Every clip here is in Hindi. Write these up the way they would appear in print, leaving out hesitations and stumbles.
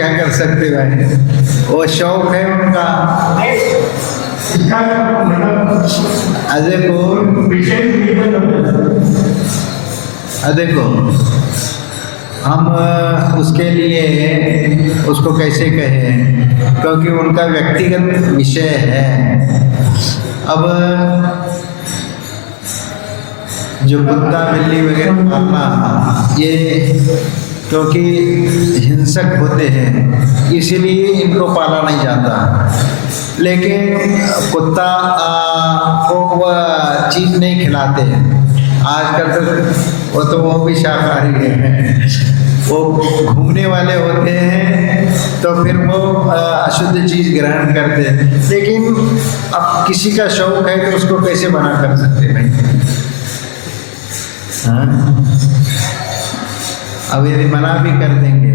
क्या कर सकते भाई, वो शौक है उनका। देखो हम उसके लिए उसको कैसे कहें, क्योंकि उनका व्यक्तिगत विषय है। अब जो कुत्ता बिल्ली वगैरह पालना, ये क्योंकि हिंसक होते हैं इसीलिए इनको पाला नहीं जाता। लेकिन कुत्ता को वह चीज़ नहीं खिलाते हैं आजकल, तो वो भी शाकाहारी है, वो घूमने वाले होते हैं तो फिर वो अशुद्ध चीज़ ग्रहण करते हैं। लेकिन अब किसी का शौक है तो उसको कैसे मना कर सकते भाई? हाँ, अब यदि मना भी कर देंगे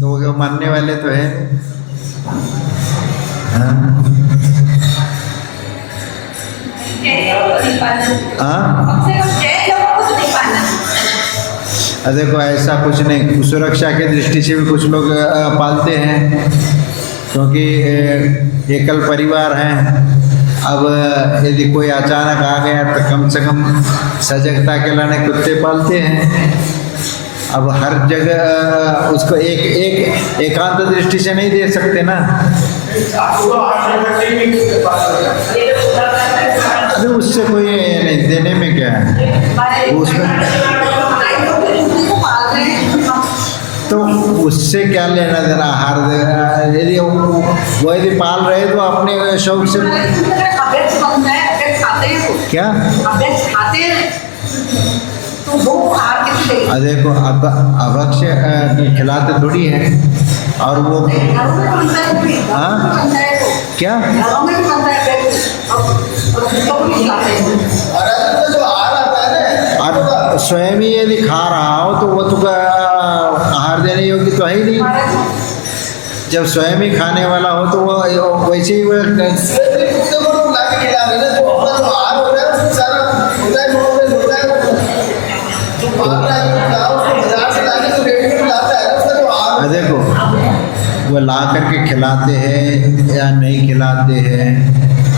तो वो मानने वाले तो है। हाँ, देखो ऐसा कुछ नहीं, सुरक्षा की दृष्टि से भी कुछ लोग पालते हैं, क्योंकि एकल परिवार हैं। अब यदि कोई अचानक आ गया तो कम से कम सजगता के लाने कुत्ते पालते हैं। अब हर जगह उसको एकांत दृष्टि से नहीं दे सकते ना। अरे उससे कोई नहीं, देने में क्या है उसमें, तो उससे क्या लेना देना। हर यदि वो यदि पाल रहे तो अपने शौक से क्या देखो अभक्ष खिलाते थोड़ी है। और वो हाँ क्या और स्वयं ही यदि खा रहा हो तो वो तो आहार देने योग्य तो है ही नहीं। जब स्वयं ही खाने वाला हो तो वो वैसे ही देखो वो ला करके खिलाते हैं या नहीं खिलाते हैं,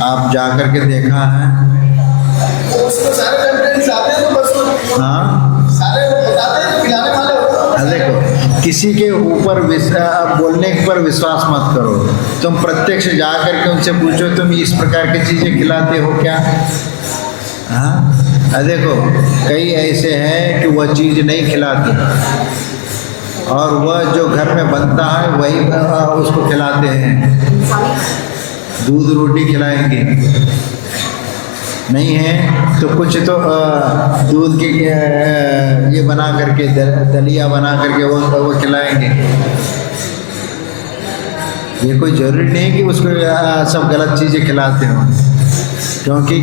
आप जा करके देखा है? हाँ, देखो किसी के ऊपर बोलने पर विश्वास मत करो। तुम प्रत्यक्ष जा करके उनसे पूछो तुम इस प्रकार की चीज़ें खिलाते हो क्या? हाँ, देखो कई ऐसे हैं कि वह चीज़ नहीं खिलाते और वह जो घर में बनता है वही उसको खिलाते हैं। दूध रोटी खिलाएंगे नहीं है तो कुछ तो दूध के ये बना करके दलिया बना करके वो खिलाएंगे। ये कोई ज़रूरी नहीं कि उसको सब गलत चीज़ें खिलाते हो, क्योंकि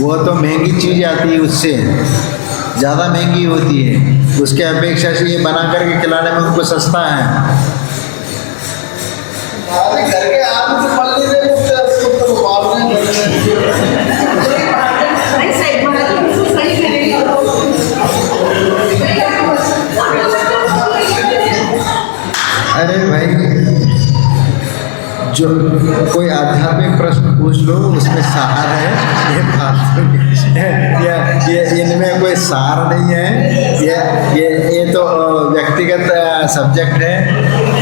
वो तो महंगी चीज़ आती है, उससे ज़्यादा महंगी होती है। उसके अपेक्षा से ये बना करके खिलाने में उनको सस्ता है। घर के अरे भाई जो कोई आध्यात्मिक प्रश्न पूछ लो उसमें सार है, ये इनमें कोई सार नहीं है। ये तो व्यक्तिगत सब्जेक्ट है,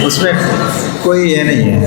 उसमें कोई ये नहीं है।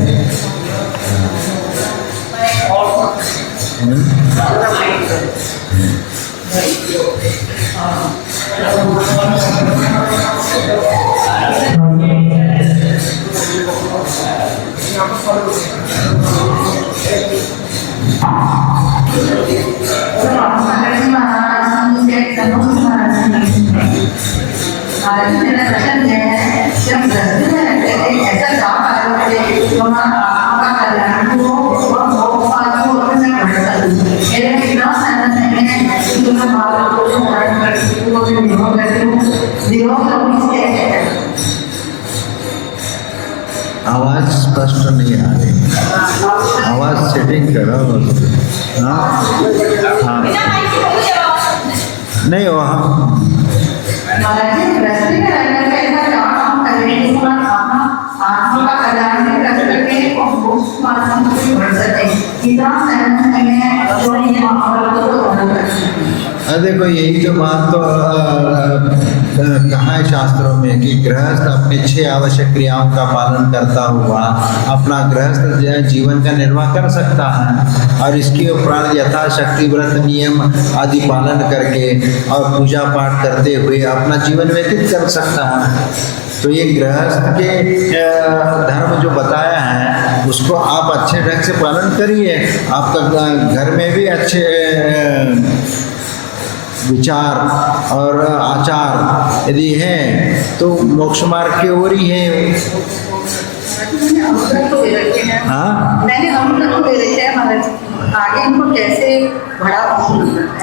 आवाज स्पष्ट नहीं आ रही, आवाज सेटिंग करो। हाँ हाँ नहीं वहाँ आत्मा का कल्याण भी कर सके और मोक्ष मार्ग में भी बढ़ सके। इतना सहन है जो ये महाभारत को वर्णन करते हैं। देखो यही तो बात तो कहा है शास्त्रों में कि गृहस्थ अपने 6 आवश्यक क्रियाओं का पालन करता हुआ अपना गृहस्थ जीवन का निर्वाह कर सकता है, और इसके उपरांत यथाशक्ति व्रत नियम आदि पालन करके और पूजा पाठ करते हुए अपना जीवन व्यतीत कर सकता है। तो ये गृहस्थ के धर्म जो बताया है उसको आप अच्छे ढंग से पालन करिए। आपका घर में भी अच्छे विचार और आचार यदि है तो मोक्ष मार्ग की ओर ही है। हाँ, मैंने हम लोग को दे रखे हैं महाराज, आगे इनको कैसे बढ़ा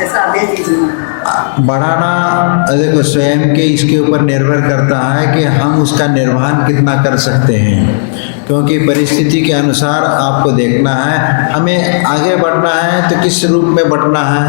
ऐसा आदेश दीजिए। बढ़ाना देखो स्वयं के इसके ऊपर निर्भर करता है कि हम उसका निर्वहन कितना कर सकते हैं, क्योंकि परिस्थिति के अनुसार आपको देखना है हमें आगे बढ़ना है तो किस रूप में बढ़ना है,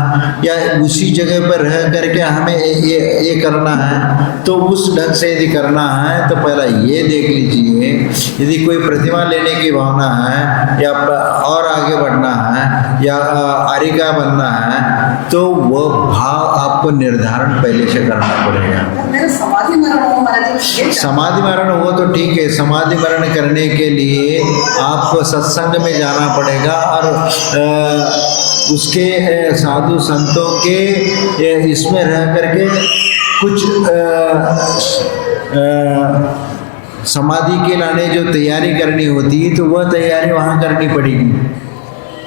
या उसी जगह पर रह करके हमें ये करना है। तो उस ढंग से यदि करना है तो पहला ये देख लीजिए, यदि कोई प्रतिभा लेने की भावना है या और आगे बढ़ना है या आरिका बनना है तो वो भाव आपको निर्धारण पहले से करना पड़ेगा। समाधि मरण हो महाराज, समाधि मरण हो तो ठीक है, समाधि मरण करने के लिए आपको सत्संग में जाना पड़ेगा और उसके साधु संतों के इसमें रह करके कुछ समाधि के लाने जो तैयारी करनी होती है तो वह तैयारी वहाँ करनी पड़ेगी,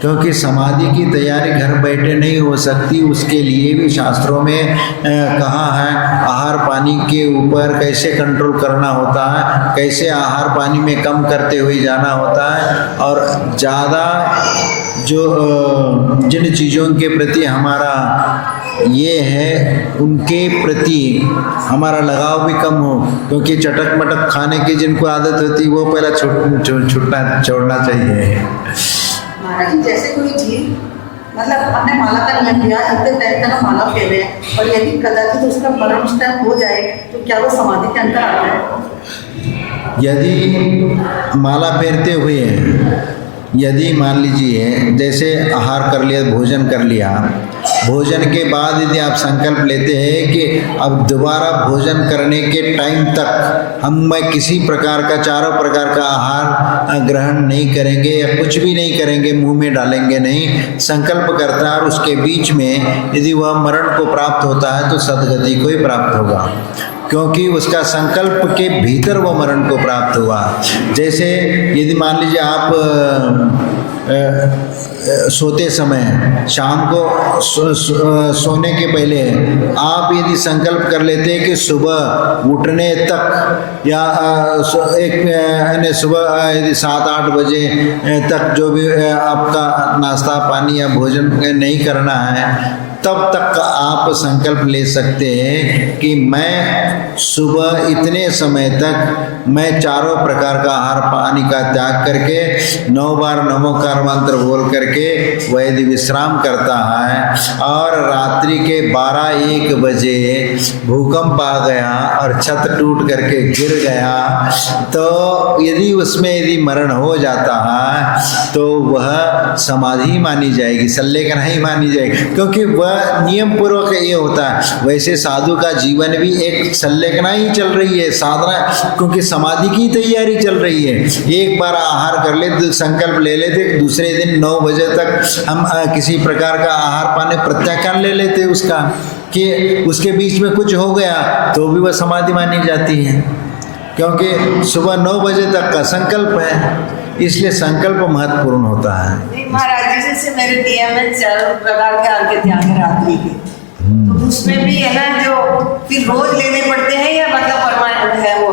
क्योंकि समाधि की तैयारी घर बैठे नहीं हो सकती। उसके लिए भी शास्त्रों में कहा है आहार पानी के ऊपर कैसे कंट्रोल करना होता है, कैसे आहार पानी में कम करते हुए जाना होता है, और ज़्यादा जो जिन चीज़ों के प्रति हमारा ये है उनके प्रति हमारा लगाव भी कम हो, क्योंकि चटक मटक खाने की जिनको आदत होती है वो पहला छोड़ना चाहिए। महाराज जी जैसे कोई जीव मतलब अपने माला का नियम लिया, इतने टाइम तक माला फेरे और यदि कदाचित उसका मरण उस टाइम हो जाए तो क्या वो समाधि के अंदर आता है? यदि माला फेरते हुए यदि मान लीजिए जैसे आहार कर लिया, भोजन कर लिया, भोजन के बाद यदि आप संकल्प लेते हैं कि अब दोबारा भोजन करने के टाइम तक मैं किसी प्रकार का, चारों प्रकार का आहार ग्रहण नहीं करेंगे या कुछ भी नहीं करेंगे, मुंह में डालेंगे नहीं, संकल्प करता है और उसके बीच में यदि वह मरण को प्राप्त होता है तो सद्गति को ही प्राप्त होगा, क्योंकि उसका संकल्प के भीतर वो मरण को प्राप्त हुआ। जैसे यदि मान लीजिए आप सोते समय शाम को सोने के पहले आप यदि संकल्प कर लेते हैं कि सुबह उठने तक या एक सुबह यदि 7-8 बजे तक जो भी आपका नाश्ता पानी या भोजन नहीं करना है, तब तक आप संकल्प ले सकते हैं कि मैं सुबह इतने समय तक मैं चारों प्रकार का आहार पानी का त्याग करके 9 बार नमोकार मंत्र बोल करके वह यदि विश्राम करता है और रात्रि के 12-1 बजे भूकंप आ गया और छत टूट करके गिर गया, तो यदि उसमें यदि मरण हो जाता है तो वह समाधि मानी जाएगी, सल्लेख नहीं मानी जाएगी, क्योंकि वह नियम पूर्वक ये होता है। वैसे साधु का जीवन भी एक संलेखना ही चल रही है, साधना, क्योंकि समाधि की तैयारी चल रही है। एक बार आहार कर ले, संकल्प ले लेते, दूसरे दिन 9 बजे तक हम किसी प्रकार का आहार पाने प्रत्याख्यान ले लेते उसका, कि उसके बीच में कुछ हो गया तो भी वह समाधि मानी जाती है, क्योंकि सुबह 9 बजे तक का संकल्प है, इसलिए संकल्प महत्वपूर्ण होता है। महाराज जी जैसे मेरे नियम में 4 प्रकार के अर्घ्य त्याग है रात्रि के, तो उसमें भी है ना जो फिर रोज लेने पड़ते हैं या मतलब परमानेंट है वो?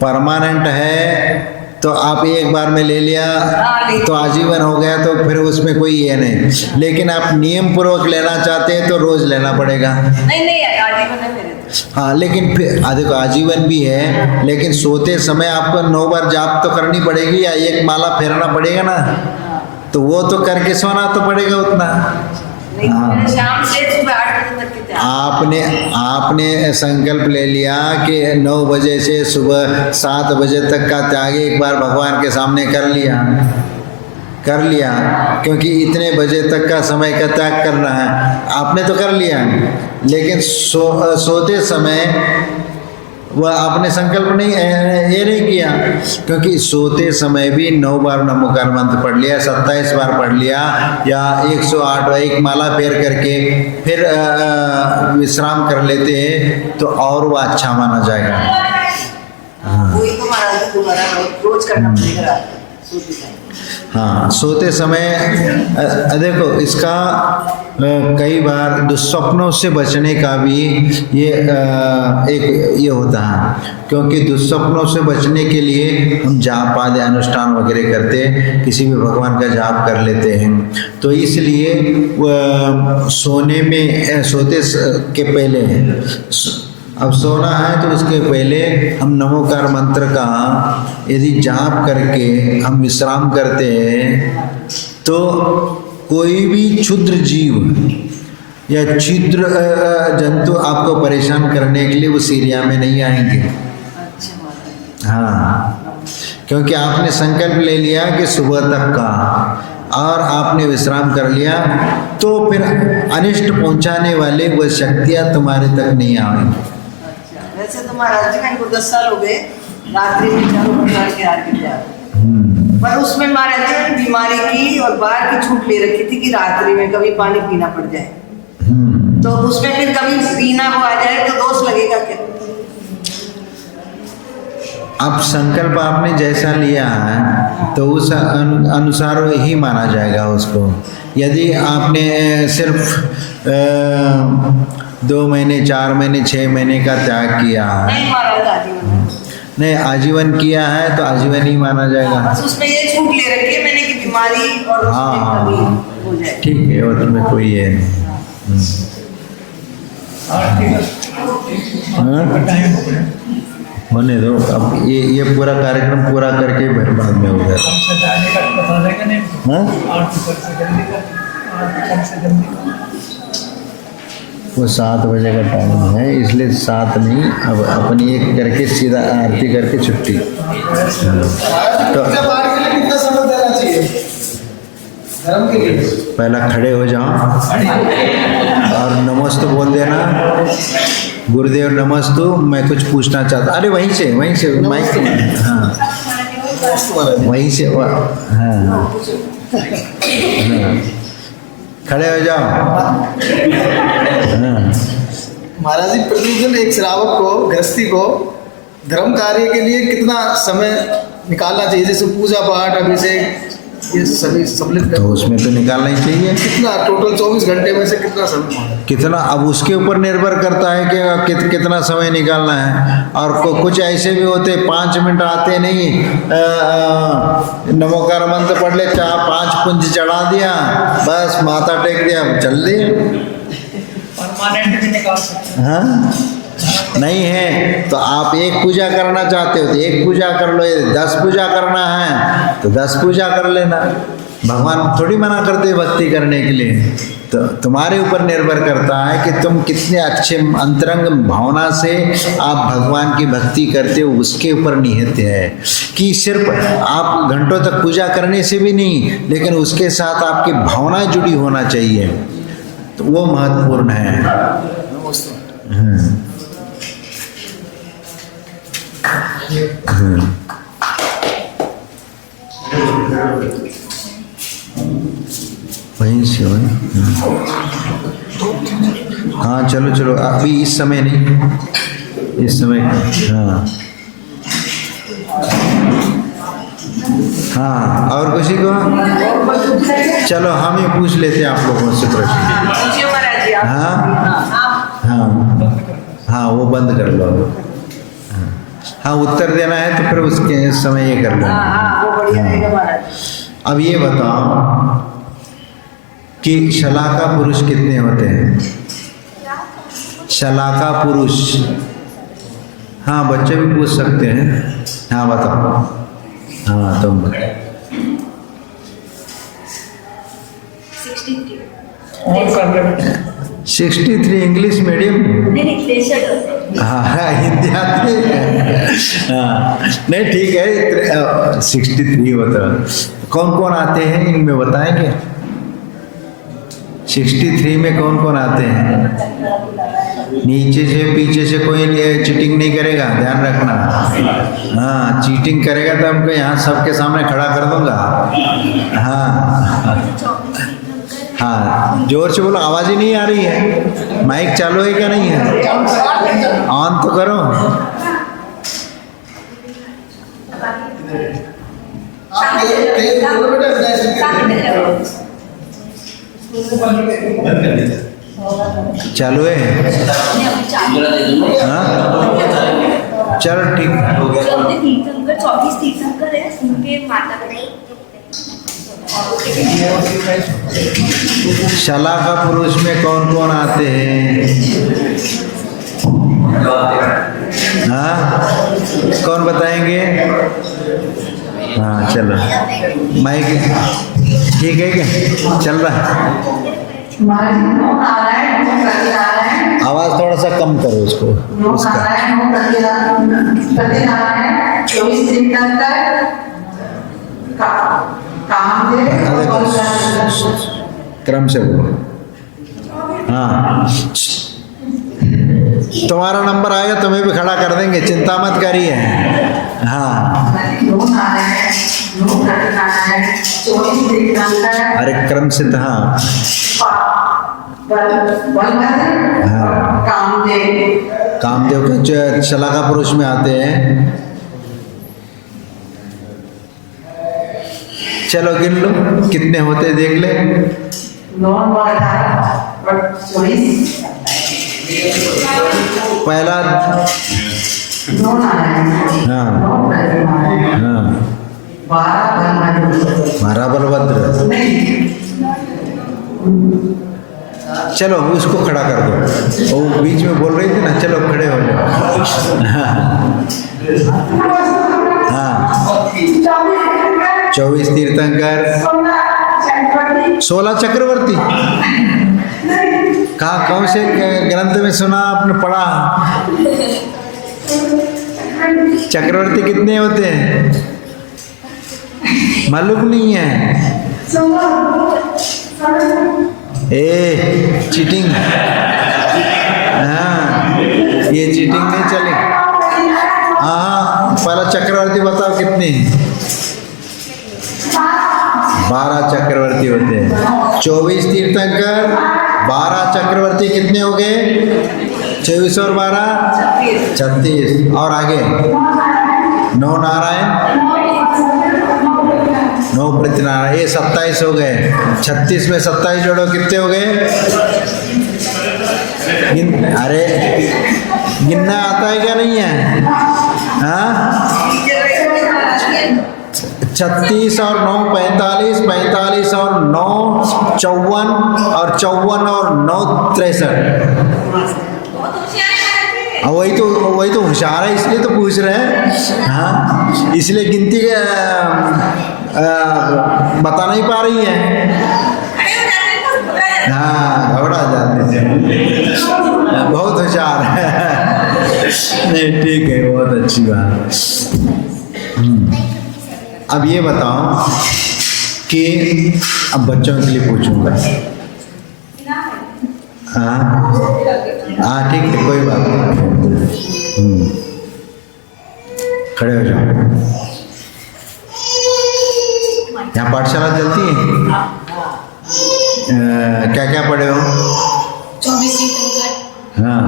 परमानेंट है तो आप एक बार में ले लिया तो आजीवन हो गया, तो फिर उसमें कोई ये नहीं, लेकिन आप नियम पूर्वक लेना चाहते हैं तो रोज लेना पड़ेगा। नहीं आजीवन है मेरे। हाँ, लेकिन फिर देखो आजीवन भी है, लेकिन सोते समय आपको 9 बार जाप तो करनी पड़ेगी या एक माला फेरना पड़ेगा ना, तो वो तो करके सोना तो पड़ेगा उतना। शाम से सुबह 8 तक के त्याग। आपने संकल्प ले लिया कि 9 बजे से सुबह 7 बजे तक का त्याग एक बार भगवान के सामने कर लिया, क्योंकि इतने बजे तक का समय का त्याग करना है, आपने तो कर लिया। लेकिन सोते समय वह आपने संकल्प ये नहीं किया, क्योंकि सोते समय भी 9 बार नमोकार मंत्र पढ़ लिया, 27 बार पढ़ लिया, या 108 एक माला फेर करके फिर विश्राम कर लेते हैं तो और वह अच्छा माना जाएगा। वही तो महाराज जी दोबारा रोज करना पड़ेगा रात को सोते टाइम। हाँ, सोते समय देखो इसका कई बार दुस्वप्नों से बचने का भी ये एक ये होता है, क्योंकि दुस्वप्नों से बचने के लिए हम जाप आदि अनुष्ठान वगैरह करते, किसी भी भगवान का जाप कर लेते हैं, तो इसलिए सोने में सोते के पहले अब सोना है तो उसके पहले हम नमोकार मंत्र का यदि जाप करके हम विश्राम करते हैं तो कोई भी क्षुद्र जीव या क्षुद्र जंतु आपको परेशान करने के लिए उस एरिया में नहीं आएंगे। हाँ, क्योंकि आपने संकल्प ले लिया कि सुबह तक का, और आपने विश्राम कर लिया, तो फिर अनिष्ट पहुंचाने वाले वह शक्तियाँ तुम्हारे तक नहीं आएंगी। वैसे तो महाराज जी का इनको 10 साल हो गए रात्रि में चारों प्रकार के आरती त्याग, पर उसमें महाराज जी ने बीमारी की और बाहर की छूट ले रखी थी कि रात्रि में कभी पानी पीना पड़ जाए, तो उसमें फिर कभी पीना वो आ जाए तो दोष लगेगा क्या? अब संकल्प आपने जैसा लिया है तो उस अनुसार ही माना जाएगा उसको। यदि आपने सिर्फ 2 महीने 4 महीने 6 महीने का त्याग किया है, नहीं महाराज आजीवन, नहीं आजीवन किया है तो आजीवन ही माना जाएगा। बस उसमें ये छूट ले रखी है मैंने कि बीमारी और हाँ कभी हो जाए। ठीक है, और तुम्हें कोई है होने दो। अब ये पूरा कार्यक्रम पूरा करके बाद में होगा। वो 7 बजे का टाइम है, इसलिए 7 नहीं, अब अपनी एक करके सीधा आरती करके छुट्टी। तो कितना समय देना चाहिए धर्म के लिए? पहला खड़े हो जाओ और नमस्तु बोल देना, गुरुदेव नमस्तु, मैं कुछ पूछना चाहता। अरे वहीं से माइक, हाँ वहीं से, हाँ खड़े हो जाओ। महाराज जी, प्रतिदिन एक श्रावक को, गृहस्थी को धर्म कार्य के लिए कितना समय निकालना चाहिए? जैसे पूजा पाठ, अभिषेक, ये सभी सम्मिलित तो उसमें तो निकालना ही चाहिए। कितना टोटल 24 घंटे में से कितना समय? कितना, अब उसके ऊपर निर्भर करता है कि कितना समय निकालना है। और कुछ ऐसे भी होते 5 मिनट आते नहीं, नमोकार मंत्र पढ़ ले, 5 पुंज चढ़ा दिया, बस माथा टेक दिया, चल दिए। परमानेंट भी निकाल सकते हैं। हाँ, नहीं है तो आप एक पूजा करना चाहते हो तो एक पूजा कर लो, 10 पूजा करना है तो 10 पूजा कर लेना। भगवान थोड़ी मना करते भक्ति करने के लिए, तो तुम्हारे ऊपर निर्भर करता है कि तुम कितने अच्छे अंतरंग भावना से आप भगवान की भक्ति करते हो, उसके ऊपर निहित है। कि सिर्फ आप घंटों तक पूजा करने से भी नहीं, लेकिन उसके साथ आपकी भावना जुड़ी होना चाहिए, तो वो महत्वपूर्ण है। वहीं से हाँ, चलो अभी इस समय नहीं, इस समय हाँ और किसी को? चलो हम ही पूछ लेते हैं आप लोगों से प्रश्न। हाँ वो बंद कर लो। हाँ उत्तर देना है तो फिर उसके समय ये कर लो। अब ये बताओ कि शलाका पुरुष कितने होते हैं? शलाका पुरुष, हाँ बच्चे भी पूछ सकते हैं। हाँ बताओ, हाँ तुम बताओ। 62 63 इंग्लिश मीडियम। नहीं 63 होते। हाँ हिंदी आती है। हाँ नहीं ठीक है 63 होता। कौन कौन आते हैं इनमें बताएंगे? 63 में कौन कौन आते हैं? नीचे से पीछे से कोई चीटिंग नहीं करेगा, ध्यान रखना। हाँ चीटिंग करेगा तो हमको यहाँ सबके सामने खड़ा कर दूंगा। हाँ हाँ जोर से बोलो, आवाज़ ही नहीं आ रही है। माइक चालू है क्या? नहीं है, ऑन तो करो। चालू है? हाँ चलो ठीक है। जो अपने तीर्थंकर 34 तीर्थंकर है उनके माता नहीं। शलाका पुरुष में कौन कौन आते हैं? हाँ कौन बताएंगे? हाँ चलो माइक ठीक है क्या चल रहा है? आवाज थोड़ा सा कम करो उसको उसका। क्रम से बोलो। हाँ तुम्हारा नंबर आएगा तुम्हें भी खड़ा कर देंगे, चिंता मत करिए। हाँ अरे क्रम से तो हाँ कामदेव के शलाका पुरुष में आते हैं। चलो गिन लो कितने होते देख ले। पहला हाँ हाँ मारा बलभद्र। चलो उसको खड़ा कर दो, वो बीच में बोल रही थी ना। चलो खड़े हो जाओ। हाँ 24 तीर्थंकर, 16 चक्रवर्ती। कहाँ कौन से ग्रंथ में सुना आपने पढ़ा? चक्रवर्ती कितने होते हैं मालूम नहीं है? ए चीटिंग, हाँ ये चीटिंग नहीं चले। हाँ पहला चक्रवर्ती बताओ कितने? 12 चक्रवर्ती होते हैं। 24 तीर्थंकर, 12 चक्रवर्ती कितने हो गए? 24 और 12 36। और आगे 9 नारायण, 9 पृथ्वीनारायण, ये 27 हो गए। 36 में 27 जोड़ो कितने हो गए? अरे गिनना आता है क्या नहीं है? हाँ 36 और 9 45, 45 और 9 54 और 54 और 9 63। वही तो होशियार है इसलिए तो पूछ रहे हैं। हाँ इसलिए गिनती बता नहीं पा रही है। हाँ घबरा जाते हैं, बहुत होशियार है। नहीं ठीक है बहुत अच्छी बात। अब ये बताओ कि अब बच्चों के लिए पूछूंगा। हाँ हाँ ठीक है कोई बात नहीं। खड़े हो जाओ। यहाँ पाठशाला चलती है? क्या क्या पढ़े हो? 24 तीर्थंकर। हाँ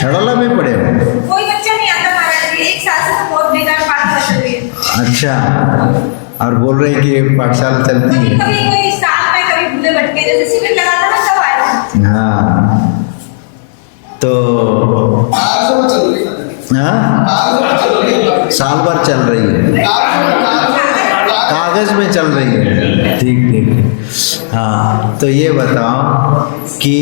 छड़ाला में पढ़े हो? कोई बच्चा नहीं आता महाराज जी, 1 साल से तो बहुत बेकार पाठ कर रही है। अच्छा और बोल रहे कि पाठशाला चलती है? कभी कोई साथ में कभी भूले भटके जैसे शिविर लगाता ना तब आए। हाँ तो हाँ साल भर चल रही है, कागज में चल रही है। ठीक ठीक। हाँ तो ये बताओ कि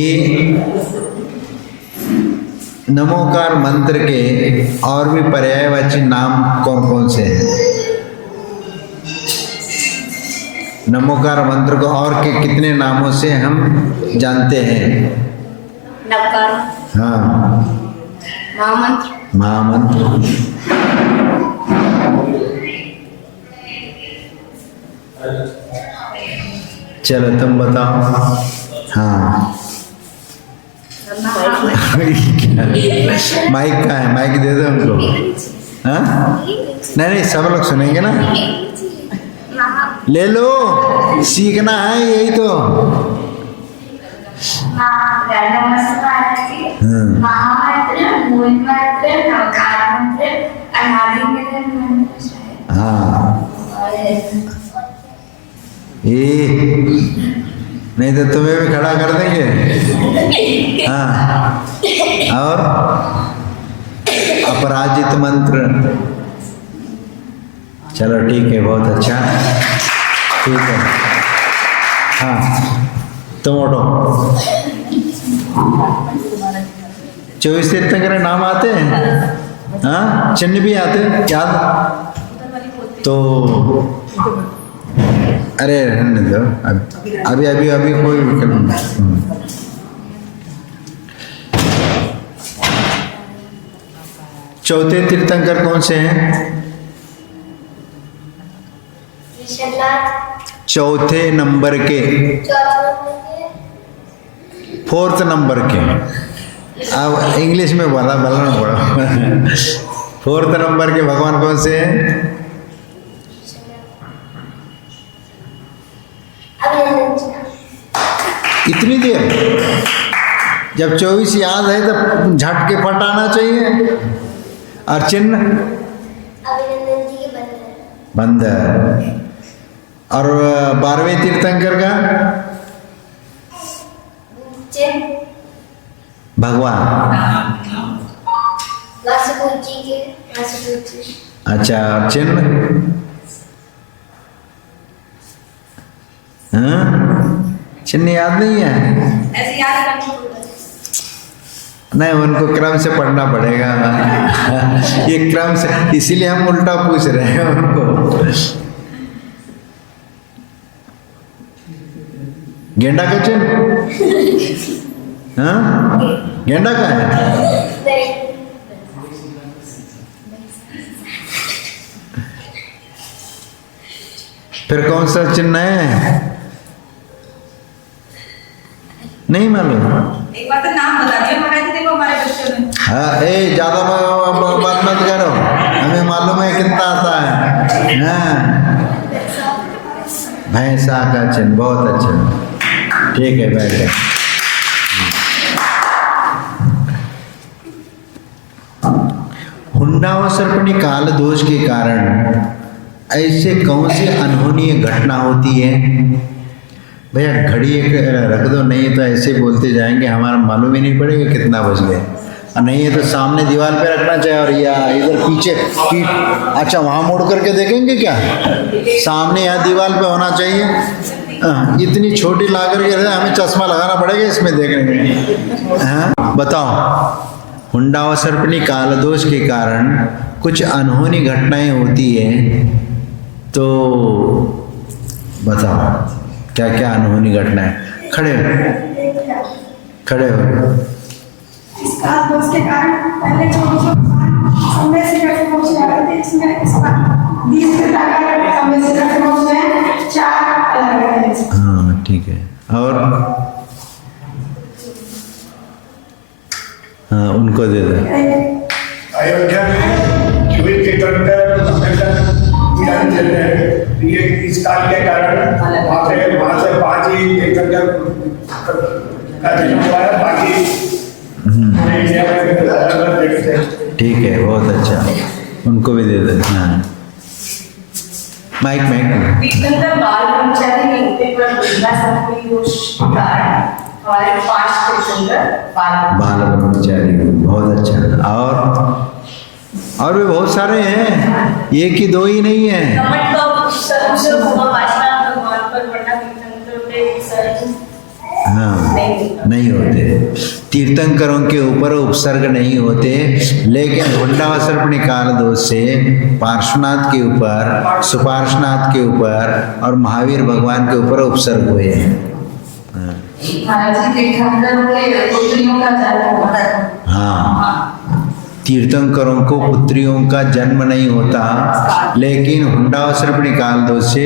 नमोकार मंत्र के और भी पर्यायवाची नाम कौन कौन से हैं? नमोकार मंत्र को और के कितने नामों से हम जानते हैं? नवकार, हाँ, महामंत्र, महामंत्र। चलो तुम बताओ। हाँ माइक का है, माइक दे दो हमको। हाँ नहीं नहीं, सब लोग सुनेंगे ना, ले लो, सीखना है यही तो। महामंत्र, मूलमंत्र, नवकार मंत्र, अनादि मंत्र, हाँ ये नहीं तो तुम्हें भी खड़ा कर देंगे। हाँ, और अपराजित मंत्र। चलो ठीक है, बहुत अच्छा, ठीक है। हाँ तुम उठो। 24 तीर्थंकर नाम आते हैं? हाँ, चिन्ह भी आते हैं याद? तो अरे रहने दो, अभी अभी अभी कोई विकल्प नहीं। चौथे तीर्थंकर कौन से हैं? चौथे नंबर के, 4th नंबर के। अब इंग्लिश में बोलना पड़ा। 4th नंबर के भगवान कौन से हैं? इतनी देर? जब 24 याद है तो झट के फट आना चाहिए। और चिन्ह बंदर। और 12वें तीर्थंकर का भगवान। अच्छा, और चिन्ह? हाँ, चिन्ह याद नहीं है? ऐसे याद करना नहीं, उनको क्रम से पढ़ना पड़ेगा। ये क्रम से, इसीलिए हम उल्टा पूछ रहे हैं उनको। गेंडा का चिन्ह? हाँ, गेंडा का है? फिर कौन सा चिन्ह है? नहीं मालूम? एक बार तो नाम बता दिया महाराज जी, देखो हमारे बच्चों ने। हाँ, ज्यादा बात मत करो, हमें मालूम है कितना आता है। हाँ, भैंसा का चिन्ह, बहुत अच्छा, ठीक है, बैठ जाए। हुंडा सर्पणी काल दोष के कारण ऐसे कौन सी अनहोनी घटना होती है? भैया घड़ी एक रख दो, नहीं तो ऐसे बोलते जाएंगे, हमारा मालूम ही नहीं पड़ेगा कितना बज गए। और नहीं है तो सामने दीवार पे रखना चाहिए, और या इधर पीछे पीठ, अच्छा वहाँ मोड़ करके देखेंगे क्या? सामने यहाँ दीवार पे होना चाहिए। इतनी छोटी ला करके हमें चश्मा लगाना पड़ेगा इसमें देखने में। हाँ बताओ, हुंडा व सर्पणी काल दोष के कारण कुछ अनहोनी घटनाएं होती है, तो बताओ क्या क्या अनहोनी घटनाएं? खड़े हो, खड़े हो। इस काल दोष के कारण पहले छोटे समय से करके पहुंच जाते थे, इसमें इस बार 20 के लगा समय से करके पहुंच गए 4 अलग अलग। हाँ ठीक है, और हाँ उनको दे दो। अयोध्या में शिविर के तरफ मिलान चल रहे हैं। ये इस काल के कारण वहाँ से 5 ही तीर्थंकर का जन्म हुआ है, बाकी पूरे इंडिया में अलग-अलग जगह से। ठीक है, बहुत अच्छा, उनको भी दे दो। हाँ माइक तीर्थंकर बाल ब्रह्मचारी नहीं होते, पर हुंडा सर्पणी दोष के कारण हमारे 5 तीर्थंकर बाल ब्रह्मचारी, बहुत अच्छा। और भी बहुत सारे हैं, एक ही दो ही नहीं है। कमट का सर्वोच्च भगवान पर वरना तीर्थंकर पे हाँ नहीं होते। तीर्थंकरों के ऊपर उपसर्ग नहीं होते, लेकिन हुंडावसर्पणी काल दोष से पार्श्वनाथ के ऊपर, सुपार्श्वनाथ के ऊपर और महावीर भगवान के ऊपर उपसर्ग हुए हैं। महाराज जी तीर्थंकर के पुत्रियों का जन्म होता है। हाँ, तीर्थंकरों को पुत्रियों का जन्म नहीं होता, लेकिन हुंडावसर्पणी काल दोष से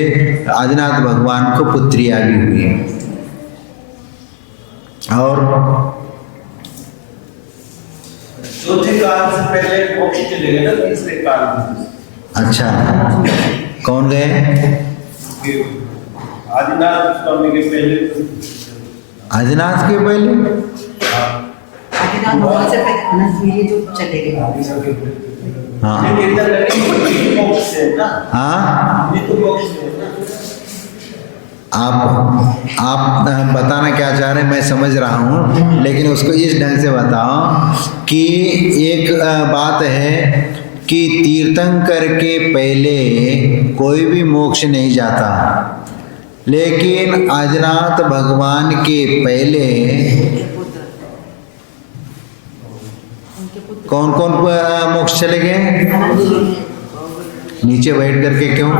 आदिनाथ भगवान को पुत्रियां भी हुई। और चौथे काल से पहले मोक्ष चले गए ना, तीसरे काल में। अच्छा, कौन गए? आदिनाथ स्वामी के पहले। आदिनाथ के पहले? आदिनाथ भगवान से पहले अनंतवीर्य जो चले गए। हाँ मोक्ष से है ना। हाँ, ये तो मोक्ष से है ना। आप बताना क्या चाह रहे हैं, मैं समझ रहा हूँ, लेकिन उसको इस ढंग से बताओ कि एक बात है कि तीर्थंकर के पहले कोई भी मोक्ष नहीं जाता, लेकिन आदिनाथ भगवान के पहले कौन कौन मोक्ष चले गए? नीचे बैठ करके क्यों?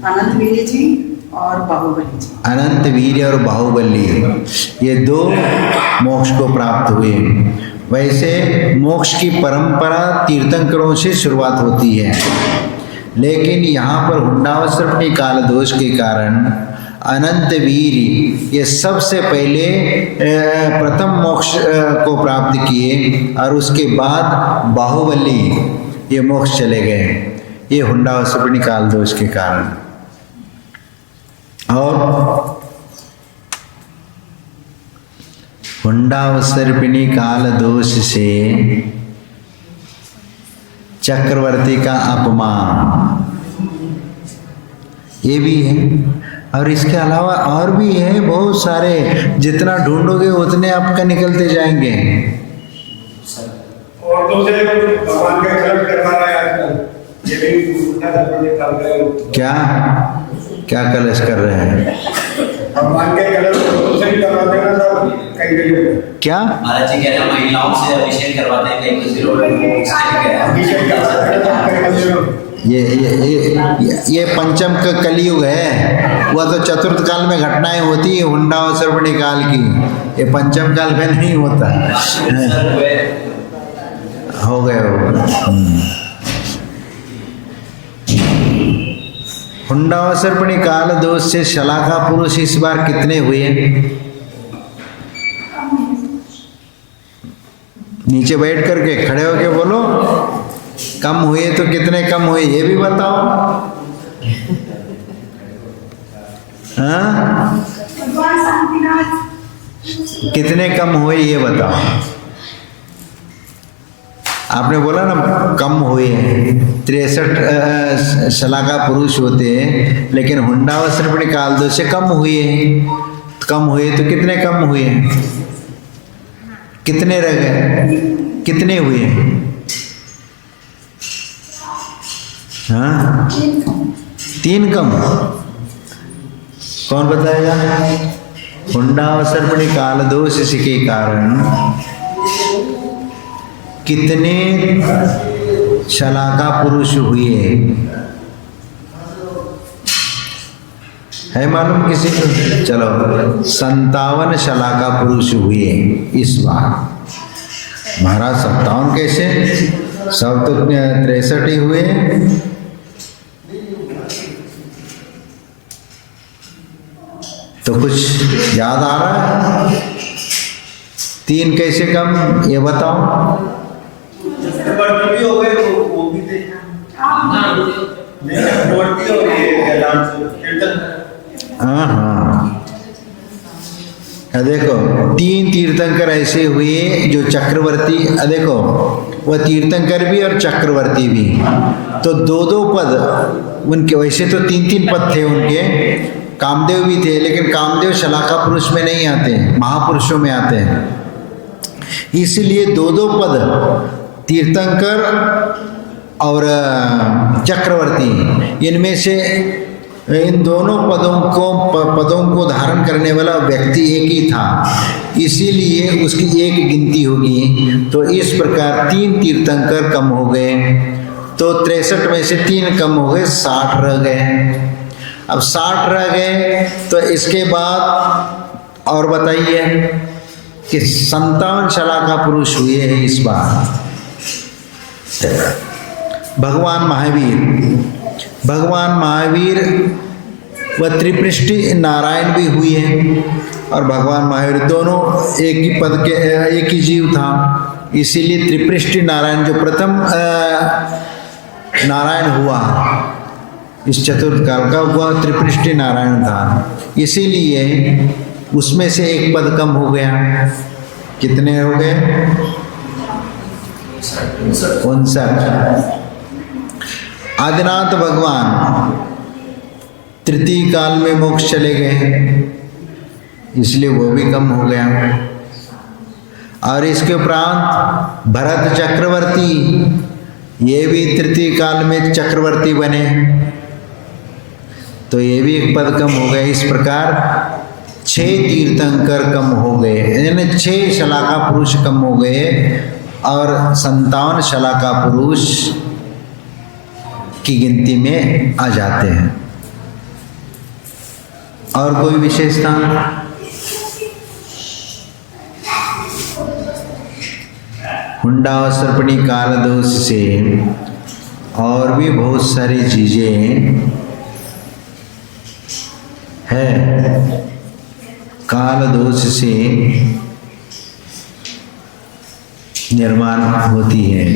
अनंतवीर्य जी और बाहुबली जी। अनंतवीर्य और बाहुबली, ये दो मोक्ष को प्राप्त हुए। वैसे मोक्ष की परंपरा तीर्थंकरों से शुरुआत होती है, लेकिन यहाँ पर हुंडावसर्पणी काल दोष के कारण अनंतवीर ये सबसे पहले प्रथम मोक्ष को प्राप्त किए, और उसके बाद बाहुबली ये मोक्ष चले गए, ये हुंडावसर्पणी काल दोष के कारण। और हुंडावसर्पिणी काल दोष से चक्रवर्ती का अपमान, ये भी है। और इसके अलावा और भी है बहुत सारे, जितना ढूंढोगे उतने आपका निकलते जाएंगे। और दूसरे भगवान के कर्म करवा रहे हैं आजकल, ये भी उल्टा करने निकाल रहे हो। क्या कलश कर रहे हैं? भगवान के कर्म दूसरे भी करवाते हैं ना सब, कई जगह। क्या महाराज जी कह रहे हैं महिलाओं से अभिषेक करवाते हैं, कई मंदिरों में अभिषेक करवाते हैं तो कई मंदिरों में। ये पंचम का कलयुग है, वह तो चतुर्थ काल में घटनाएं होती है हुंडावसर्पणी काल की, ये पंचम काल में नहीं होता। हो गए हुंडावसर्पणी काल दोष से शलाका पुरुष इस बार कितने हुए? नीचे बैठ करके खड़े होके बोलो, कम हुए तो कितने कम हुए ये भी बताओ। हाँ, भगवान शांतिनाथ कितने कम हुए ये बताओ। आपने बोला ना कम हुए, 63 शलाका पुरुष होते हैं, लेकिन हुंडावसर्पणी काल दोष से कम हुए। कम हुए तो कितने कम हुए? कितने रह गए? कितने हुए? हाँ, 3 कम। कौन बताएगा? हुंडावसर्पणी काल दोष के कारण कितने शलाका पुरुष हुए है मालूम किसी को? चलो, 57 शलाका पुरुष हुए इस बार। महाराज 57 कैसे? सब तो 63 ही हुए। तो कुछ याद आ रहा है? 3 कैसे कम ये बताओ। चक्रवर्ती भी हो गए, वो भी थे। नहीं, चक्रवर्ती हो गए। हाँ हाँ, देखो 3 तीर्थंकर ऐसे हुए जो चक्रवर्ती, देखो वह तीर्थंकर भी और चक्रवर्ती भी, तो 2-2 पद उनके। वैसे तो 3-3 पद थे उनके। कामदेव भी थे, लेकिन कामदेव शलाका पुरुष में नहीं आते, महापुरुषों में आते हैं। इसलिए 2-2 पद तीर्थंकर और चक्रवर्ती, इनमें से इन दोनों पदों को धारण करने वाला व्यक्ति एक ही था, इसीलिए उसकी एक गिनती होगी। तो इस प्रकार 3 तीर्थंकर कम हो गए, तो 63 में से 3 कम हो गए, 60 रह गए। अब 60 रह गए तो इसके बाद और बताइए कि 57 शलाका पुरुष हुए हैं इस बार। भगवान महावीर व त्रिपृष्टि नारायण भी हुए हैं, और भगवान महावीर दोनों एक ही पद के एक ही जीव था, इसीलिए त्रिपृष्टि नारायण जो प्रथम नारायण हुआ इस चतुर्थ काल का, वह त्रिपृष्टि नारायण था, इसीलिए उसमें से एक पद कम हो गया। कितने हो गए? 59। आदिनाथ भगवान तृतीय काल में मोक्ष चले गए, इसलिए वो भी कम हो गया। और इसके उपरांत भरत चक्रवर्ती, ये भी तृतीय काल में चक्रवर्ती बने, तो ये भी एक पद कम हो गया। इस प्रकार 6 तीर्थंकर कम हो गए, यानी 6 शलाका पुरुष कम हो गए, और 57 शलाका पुरुष की गिनती में आ जाते हैं। और कोई विशेषता? हुंडावसर्पणी काल दोष से और भी बहुत सारी चीजें है, काल दोष से निर्माण होती है।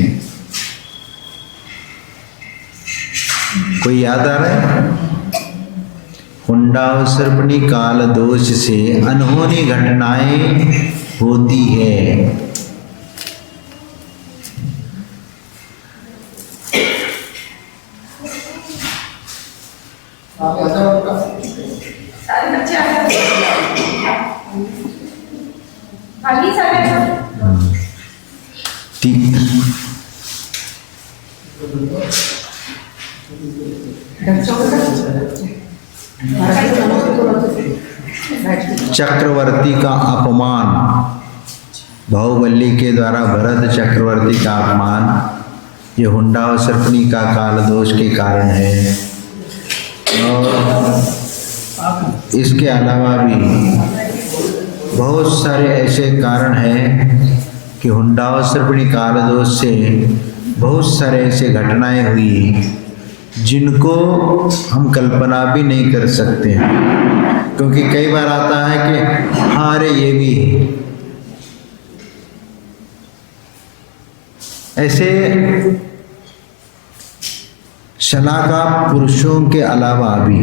कोई याद आ रहा है? हुंडावसर्पणी काल दोष से अनहोनी घटनाएं होती है। सारे बच्चे आ गए। अभी सारे ठीक। चक्रवर्ती का अपमान, बाहुबली के द्वारा भरत चक्रवर्ती का अपमान, ये हुंडावसर्पणी का काल दोष के कारण है। और इसके अलावा भी बहुत सारे ऐसे कारण हैं कि हुंडावसर्पणी काल दोष से बहुत सारे ऐसे घटनाएं हुई जिनको हम कल्पना भी नहीं कर सकते हैं, क्योंकि कई बार आता है कि हाँ अरे ये भी ऐसे शलाका पुरुषों के अलावा भी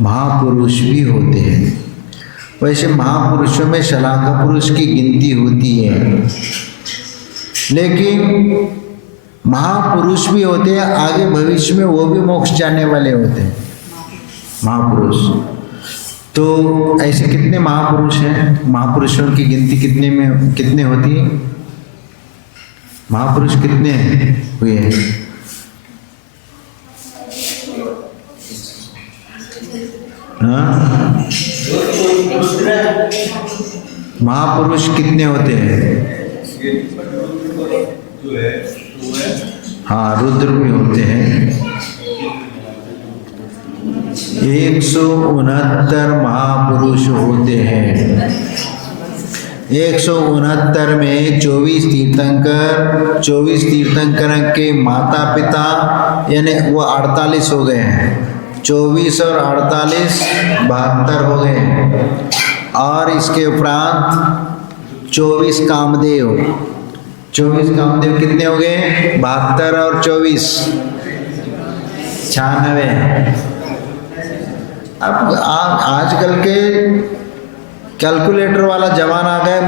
महापुरुष भी होते हैं। वैसे महापुरुषों में शलाका पुरुष की गिनती होती है, लेकिन महापुरुष भी होते हैं आगे भविष्य में, वो भी मोक्ष जाने वाले होते हैं महापुरुष। तो ऐसे कितने महापुरुष हैं? महापुरुषों की गिनती कितने होती है? महापुरुष कितने हुए हैं? हाँ? महापुरुष कितने होते हैं? हाँ, रुद्र भी होते हैं। 169 महापुरुष होते हैं। 169 में 24 तीर्थंकर, 24 तीर्थंकर के माता पिता, यानी वो 48 हो गए हैं। 24 और 48 72 हो गए। और इसके उपरांत 24 कामदेव, 24 कामदेव कितने हो गए? 72 और 24 96। अब आजकल के कैलकुलेटर वाला ज़माना आ गया,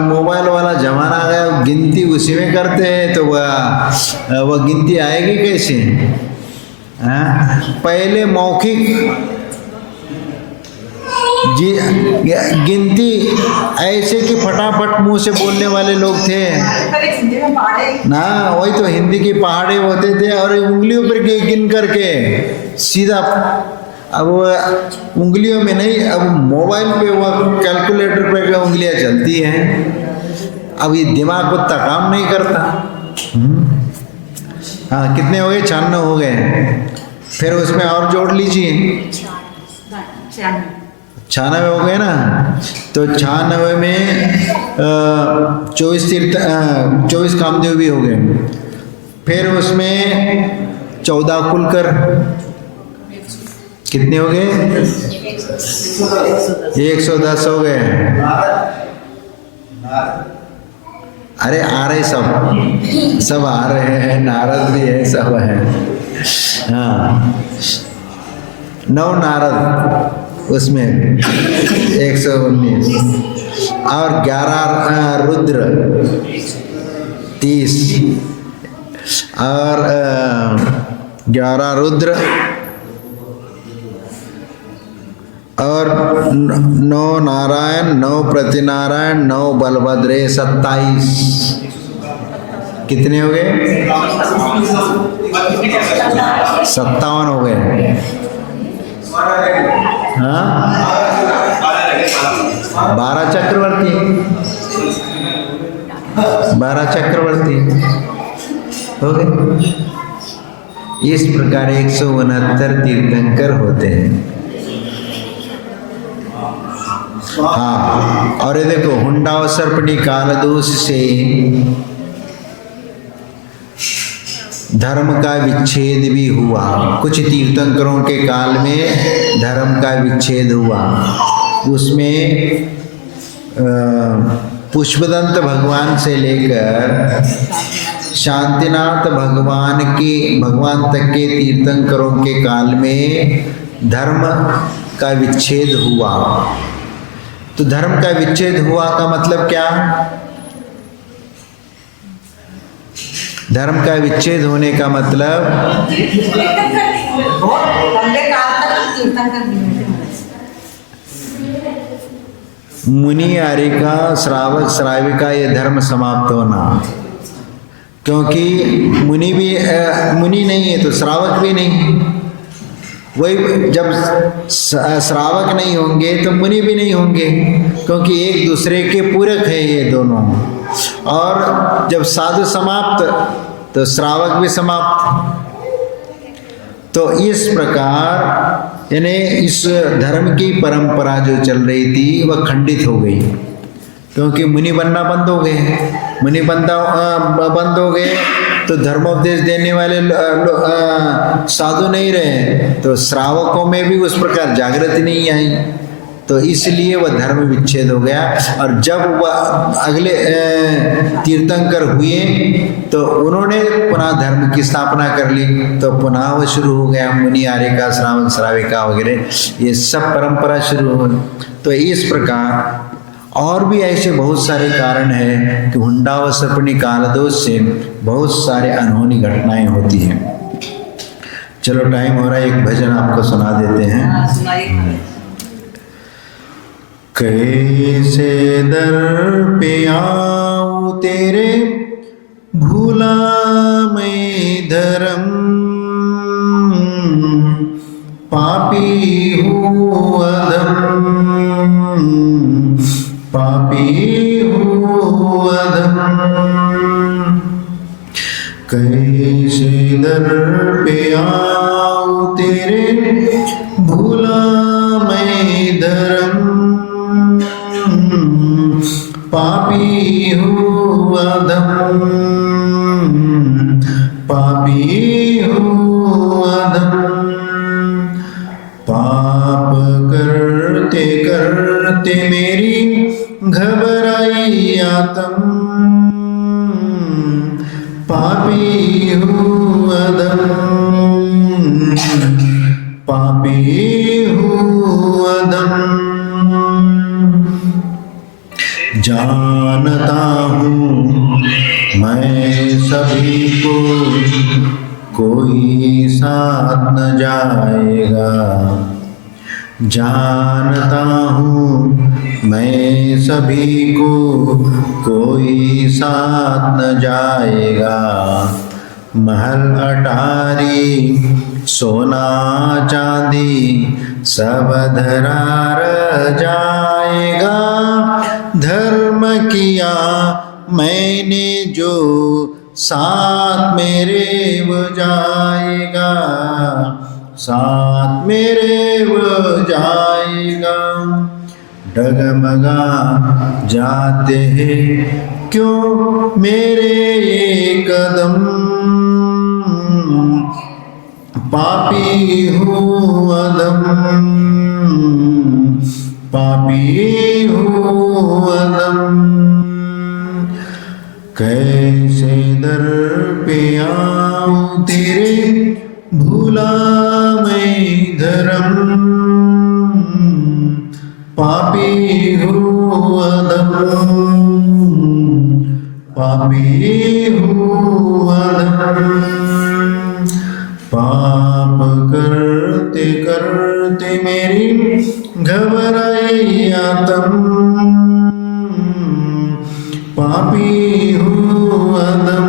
मोबाइल वाला ज़माना आ गया, गिनती उसी में करते हैं, तो वह गिनती आएगी कैसे? पहले मौखिक गिनती ऐसे कि फटाफट मुंह से बोलने वाले लोग थे ना, वही तो हिंदी की पहाड़े होते थे, और उंगलियों पर गिन करके सीधा अब वो उंगलियों में नहीं, अब मोबाइल पे वो कैलकुलेटर पे जो उंगलियां चलती हैं, अब ये दिमाग उतना काम नहीं करता। हाँ, कितने हो गए? 96 हो गए। फिर उसमें और जोड़ लीजिए, 96 हो गए ना। तो 96 में 24 कामदेव भी हो गए। फिर उसमें 14 कुलकर, कितने हो गए? 110 हो गए। अरे आ रहे सब आ रहे हैं, नारद भी है, सब है। हाँ, 9 नारद उसमें 119 और 11 रुद्र 30 और 11 रुद्र और 9 नारायण, 9 प्रतिनारायण, 9 बलभद्र, 27। कितने हो गए? 57 हो गए। हाँ, 12 चक्रवर्ती, 12 चक्रवर्ती हो गए। इस प्रकार 169 तीर्थंकर होते हैं। हाँ, और ये देखो, हुंडा और सर्पणी कालदोष से धर्म का विच्छेद भी हुआ। कुछ तीर्थंकरों के काल में धर्म का विच्छेद हुआ। उसमें पुष्पदंत भगवान से लेकर शांतिनाथ भगवान तक के तीर्थंकरों के काल में धर्म का विच्छेद हुआ। तो धर्म का विच्छेद हुआ का मतलब क्या? धर्म का विच्छेद होने का मतलब मुनि आर्यिका श्रावक श्राविका ये धर्म समाप्त होना। क्योंकि मुनि नहीं है तो श्रावक भी नहीं। वही जब श्रावक नहीं होंगे तो मुनि भी नहीं होंगे, क्योंकि एक दूसरे के पूरक है ये दोनों। और जब साधु समाप्त तो श्रावक भी समाप्त। तो इस प्रकार यानी इस धर्म की परंपरा जो चल रही थी वह खंडित हो गई, क्योंकि मुनि बनना बंद हो गए। मुनि बंद हो गए तो धर्मोपदेश देने वाले साधु नहीं रहे, तो श्रावकों में भी उस प्रकार जागृति नहीं आई। तो इसलिए वह धर्म विच्छेद हो गया। और जब वह अगले तीर्थंकर हुए तो उन्होंने पुनः धर्म की स्थापना कर ली, तो पुनः वह शुरू हो गया। मुनि आर्यिका श्रावक श्राविका वगैरह ये सब परंपरा शुरू हो। तो इस प्रकार और भी ऐसे बहुत सारे कारण हैं कि हुंडा व सर्पणी कालदोष से बहुत सारे अनहोनी घटनाएं होती हैं। चलो टाइम हो रहा है, एक भजन आपको सुना देते हैं। कैसे दर पे आऊं तेरे भूला मैं धर्म, पापी हूँ अधम, पापी हूँ अधम। कैसे दर पे आऊं तेरे भूला मैं धर्म, पापी हूँ अधम, पापी हूँ अधम। पाप करते करते मेरी घबराई आत्म, पापी हूँ अधम, पापी हूँ अधम। जानता हूँ मैं सभी को कोई साथ न जाएगा, जानता हूँ मैं सभी को कोई साथ न जाएगा। महल अटारी सोना चांदी सब धरार जाएगा। धर्म किया मैंने जो साथ मेरे वो जाएगा, साथ मेरे वो जाएगा। डगमगा जाते हैं क्यों मेरे ये कदम, पापी हूँ अदम, पापी हूँ अदम। कैसे दर पे आऊं तेरे भूला मैं धर्म, पापी हूँ अदम, पापी हूँ अदम। पाप करते करते मेरी घबराई आत्म, पापी हूँ अदम,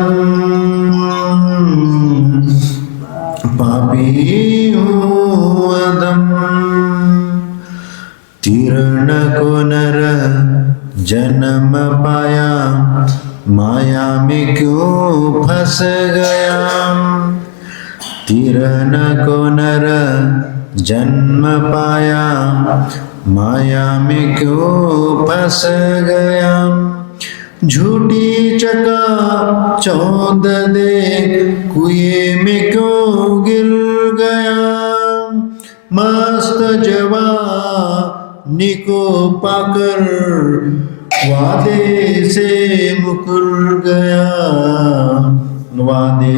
पापी हूँ अदम। तीर्ण को नर जन्म पाया, माया में क्यों फंस गया। तीर्ण को नर जन्म पाया, माया में क्यों फंस गया। झूठी चका चौंध देख कुएं में क्यों गिर गया। मस्त जवानी को पाकर वादे से मुकर गया, वादे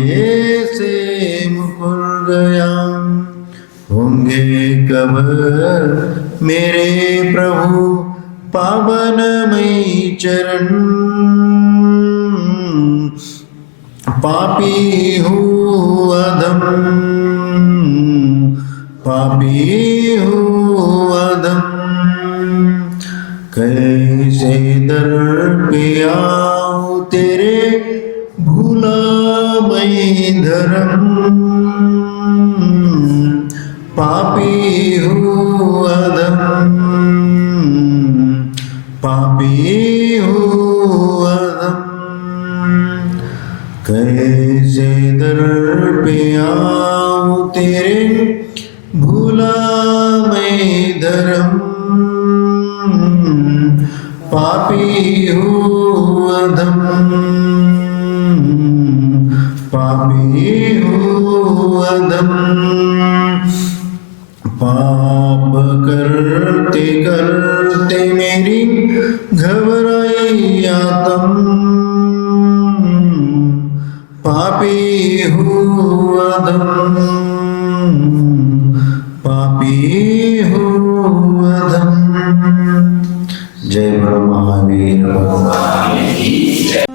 से मुकर गया। होंगे कब मेरे प्रभु पावनमयी चरण, पापी हूँ अधम, पापी हूँ अधम। कैसे दर पे आऊं तेरे भूला मैं धर्म, पापी हूँ अधम, पापी हूँ अधम। कैसे दर पे आऊं तेरे भूला मैं धर्म, पापी हूँ अधम, पापी हूँ अधम। पाप करते करते मेरी घबराई आत्म, पापी हूँ अधम, पापी हूँ अधम। जय महावीर भगवान की जय।